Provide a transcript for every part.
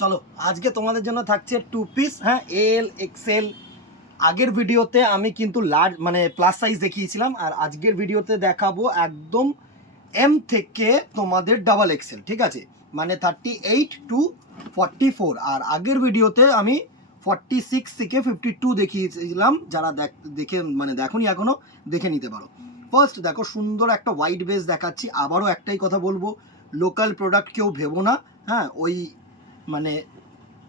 চলো আজকে তোমাদের জন্য থাকছে 2 পিস, হ্যাঁ, এল এক্সেল। আগের ভিডিওতে আমি কিন্তু লার্জ মানে প্লাস সাইজ দেখিয়েছিলাম, আর আজকের ভিডিওতে দেখাবো একদম এম থেকে তোমাদের ডাবল এক্সেল, ঠিক আছে, মানে 38 টু 44। আর আগের ভিডিওতে আমি 46 থেকে 52 দেখিয়েছিলাম। যারা দেখে মানে দেখোনি এখনো, দেখে নিতে পারো। ফার্স্ট দেখো, সুন্দর একটা হোয়াইট বেস দেখাচ্ছি। আবারও একটাই কথা বলবো, লোকাল প্রোডাক্ট কেউ ভেবো না, হ্যাঁ, ওই মানে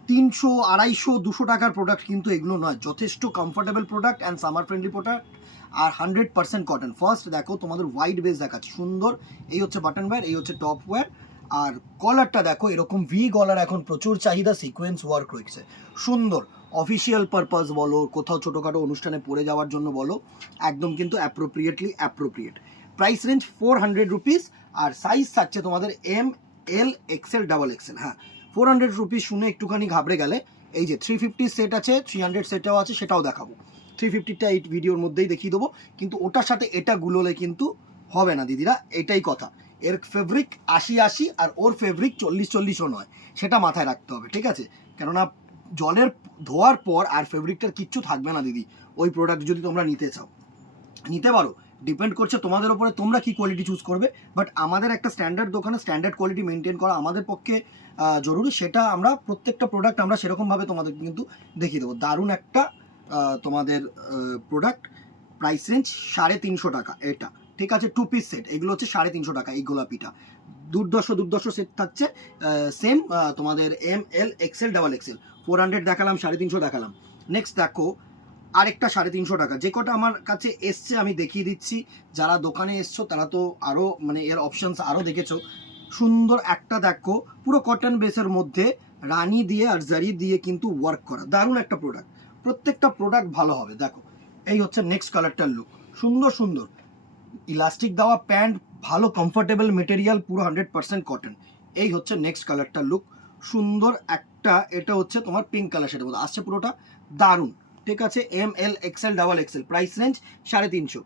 300, 250, 200 টাকার প্রোডাক্ট কিন্তু এগুলো নয়। যথেষ্ট comfortable product and summer friendly product, আর 100% কটন। ফার্স্ট দেখো, তোমাদের হোয়াইট বেস দেখাচ্ছে সুন্দর। এই হচ্ছে বাটন ওয়্যার, এই হচ্ছে টপ ওয়্যার। আর কলারটা দেখো, এরকম ভি কলার এখন প্রচুর চাহিদা, সিকোয়েন্স ওয়ার্ক রয়েছে সুন্দর। অফিসিয়াল পারপাস বলো, কোথাও ছোটোখাটো অনুষ্ঠানে পরে যাওয়ার জন্য বলো, একদম কিন্তু অ্যাপ্রোপ্রিয়েট। প্রাইস রেঞ্জ 400 রুপিস, আর সাইজ থাকছে তোমাদের M, L, XL, double Excel. হ্যাঁ, 400 রুপিস শুনে একটুখানি ঘাবড়ে গেলে, এই যে 350 সেট আছে, 300 সেটাও আছে, সেটাও দেখাবো। 350টা এই ভিডিওর মধ্যেই দেখিয়ে দেবো, কিন্তু ওটার সাথে এটা গুলোলে কিন্তু হবে না দিদিরা, এটাই কথা। এর ফেব্রিক 80-80, আর ওর ফেব্রিক 40-40ও নয়, সেটা মাথায় রাখতে হবে, ঠিক আছে। কেননা জলের ধোয়ার পর আর ফেব্রিকটার কিচ্ছু থাকবে না দিদি। ওই প্রোডাক্ট যদি তোমরা নিতে চাও, নিতে পারো, ডিপেন্ড করছে তোমাদের উপরে, তোমরা কি কোয়ালিটি চুজ করবে। বাট আমাদের একটা স্ট্যান্ডার্ড দোকানে স্ট্যান্ডার্ড কোয়ালিটি মেনটেন করা আমাদের পক্ষে জরুরি। সেটা আমরা প্রত্যেকটা প্রোডাক্ট আমরা সেরকমভাবে তোমাদের কিন্তু দেখিয়ে দেবো। দারুণ একটা তোমাদের প্রোডাক্ট। প্রাইস রেঞ্জ 350 টাকা এটা, ঠিক আছে। 2 পিস সেট, এগুলো হচ্ছে 350 টাকা। এই গোলাপিটা দুর্দর্শ সেট থাকছে। সেম তোমাদের M, L, XL, double Excel. 400 দেখালাম, 350 দেখালাম। নেক্সট দেখো আরেকটা 350 টাকা। যে কটা আমার কাছে এসছে আমি দেখিয়ে দিচ্ছি। যারা দোকানে এসছো তারা তো আরও মানে এর অপশানস আরও দেখেছো। সুন্দর একটা দেখো, পুরো কটন বেসের মধ্যে রানি দিয়ে আর জারি দিয়ে কিন্তু ওয়ার্ক করা, দারুণ একটা প্রোডাক্ট। প্রত্যেকটা প্রোডাক্ট ভালো হবে। দেখো, এই হচ্ছে নেক্সট কালারটার লুক, সুন্দর ইলাস্টিক দেওয়া প্যান্ট, ভালো কমফোর্টেবল মেটেরিয়াল, পুরো 100% কটন। এই হচ্ছে নেক্সট কালারটার লুক, সুন্দর একটা। এটা হচ্ছে তোমার পিঙ্ক কালার, সেটার মধ্যে আসছে পুরোটা, দারুণ, ঠিক আছে। M, L, XL, double XL. Price range 350।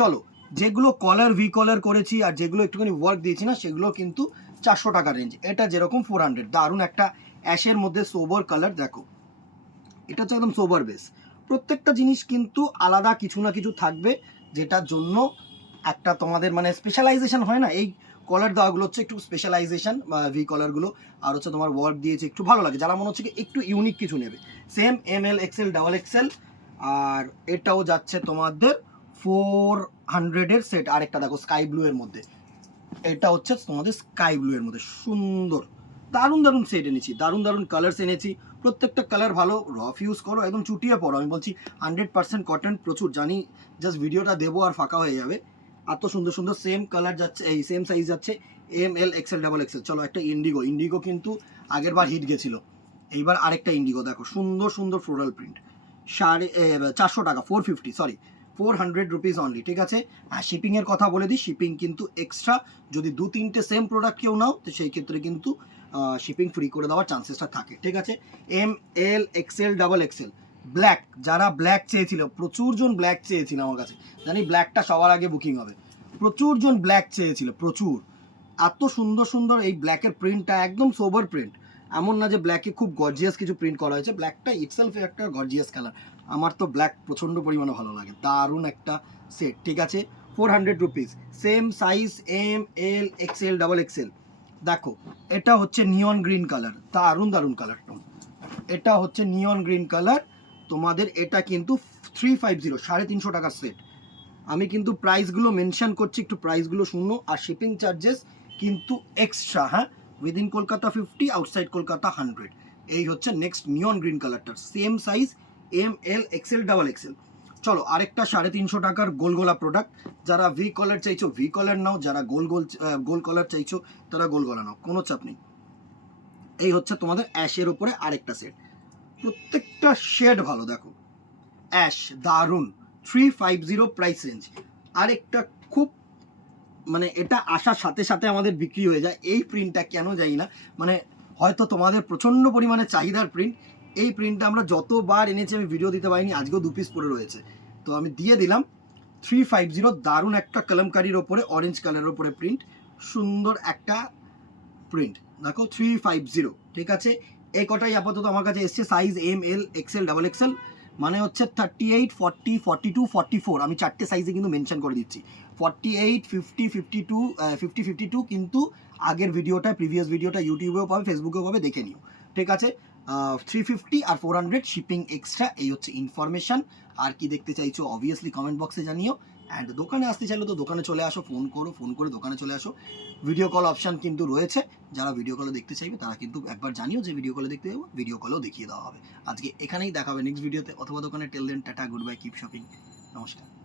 চলো, যেগুলো কলার ভি কলার করেছি আর যেগুলো একটুখানি ওয়ার্ক দিয়েছি না, সেগুলো কিন্তু 400 টাকা রেঞ্জ। এটা যেরকম 400, দারুণ একটা অ্যাশের মধ্যে সোবার কালার। দেখো, এটা হচ্ছে একদম সোবার বেস। প্রত্যেকটা জিনিস কিন্তু আলাদা কিছু না কিছু থাকবে, যেটার জন্য একটা তোমাদের মানে স্পেশালাইজেশন হয় না। এই কলার দেওয়াগুলো হচ্ছে একটু স্পেশালাইজেশন, ভি কলারগুলো। আর হচ্ছে তোমার ওয়ার্ক দিয়েছে, একটু ভালো লাগে যারা মনে হচ্ছে কি একটু ইউনিক কিছু নেবে। Same M, L, XL, double Excel. আর এটাও যাচ্ছে তোমাদের 400-এর সেট। আরেকটা দেখো স্কাই ব্লু এর মধ্যে, এটা হচ্ছে তোমাদের স্কাই ব্লু এর মধ্যে সুন্দর। দারুণ সেট এনেছি, দারুণ কালার্স এনেছি। প্রত্যেকটা কালার ভালো, রফ ইউজ করো, একদম চুটিয়ে পড়ো। আমি বলছি 100% কটন, প্রচুর জানি, জাস্ট ভিডিওটা দেবো আর ফাঁকা হয়ে যাবে। এত সুন্দর সেম কালার যাচ্ছে, এই সেম সাইজ যাচ্ছে M, L, XL, double XL. চলো একটা ইন্ডিগো কিন্তু আগের বার হিট গেছিলো। এইবার আরেকটা ইন্ডিগো দেখো, সুন্দর ফ্লোরাল প্রিন্ট। 450 টাকা, 450, সরি, 400 রুপিস অনলি, ঠিক আছে। আর শিপিংয়ের কথা বলে দিই, শিপিং কিন্তু এক্সট্রা। যদি 2-3টে সেম প্রোডাক্ট কেউ নাও, তো সেই ক্ষেত্রে কিন্তু শিপিং ফ্রি করে দেওয়ার চান্সেসটা থাকে, ঠিক আছে। M, L, XL, double Excel. Black, যারা ব্ল্যাক চেয়েছিল, প্রচুর জন ব্ল্যাক চেয়েছিল আমার কাছে, জানি ব্ল্যাকটা সবার আগে বুকিং হবে। প্রচুর জন ব্ল্যাক চেয়েছিল, প্রচুর। এত সুন্দর এই ব্ল্যাকের প্রিন্টটা, একদম সোবার প্রিন্ট। এমন না যে ব্ল্যাকে খুব গর্জিয়াস কিছু প্রিন্ট করা হয়েছে, ব্ল্যাকটা ইটসেলফ একটা গর্জিয়াস কালার। আমার তো ব্ল্যাক প্রচণ্ড পরিমাণে ভালো লাগে। দারুণ একটা সেট, ঠিক আছে। 400 rupees. Same size M, L, XL, double Excel. দেখো, এটা হচ্ছে নিয়ন গ্রিন কালার, দারুণ কালারটা। এটা হচ্ছে নিয়ন গ্রিন কালার তোমাদের। এটা কিন্তু 350, 350 টাকার সেট। আমি কিন্তু প্রাইসগুলো মেনশন করছি, একটু প্রাইসগুলো শুনো। আর শিপিং চার্জেস কিন্তু এক্সট্রা, হ্যাঁ। Within Kolkata 50, outside Kolkata 100। এই হচ্ছে নেক্সট নিয়ন গ্রিন কালারটার same size M, L, XL, double XL. চলো আরেকটা 350 টাকার গোলগোলা প্রোডাক্ট। যারা ভি কলার চাইছো ভি কলার নাও, যারা গোল কলার চাইছো তারা গোল গলা নাও, কোনো চাপ নেই। এই হচ্ছে তোমাদের অ্যাশের উপরে আরেকটা সেট। প্রত্যেকটা শেড ভালো, দেখো অ্যাশ, দারুণ। 350 প্রাইস রেঞ্জ। আরেকটা খুব মানে এটা আসার সাথে আমাদের বিক্রি হয়ে যায়, এই প্রিন্টটা কেন জানি না, মানে হয়তো তোমাদের প্রচণ্ড পরিমাণে চাহিদার প্রিন্ট। এই প্রিন্টটা আমরা যতবার এনেছি আমি ভিডিও দিতে পারিনি, আজকেও 2 পিস পরে রয়েছে, তো আমি দিয়ে দিলাম। 350, দারুণ একটা কলমকারির ওপরে অরেঞ্জ কালারের ওপরে প্রিন্ট, সুন্দর একটা প্রিন্ট। দেখো 350, ঠিক আছে। এই কটাই আপাতত আমার কাছে এসছে, size M, L, XL, double Excel, মানে হচ্ছে 38, 40, 42, 44, আমি 4টে সাইজে কিন্তু মেনশন করে দিচ্ছি। 48, 50, 52, 50, 52 কিন্তু আগের ভিডিওটা, প্রিভিয়াস ভিডিওটা ইউটিউবেও পাবে, ফেসবুকেও পাবে, দেখে নিও, ঠিক আছে। 350 আর 400 শিপিং এক্সট্রা, এই হচ্ছে ইনফরমেশন। আর কি দেখতে চাইছো অবভিয়াসলি কমেন্ট বক্সে জানিও। অ্যান্ড দোকানে আসতে চাইলে তো দোকানে চলে আসো, ফোন করো, ফোন করে দোকানে চলে আসো। ভিডিও কল অপশান কিন্তু রয়েছে, যারা ভিডিও কলে দেখতে চাইবে তারা কিন্তু একবার জানিও যে ভিডিও কলে দেখতে যাবো, ভিডিও কলেও দেখিয়ে দেওয়া হবে। আজকে এখানেই দেখাবে নেক্সট ভিডিওতে অথবা দোকানে। Till then tata, good bye, keep shopping, নমস্কার।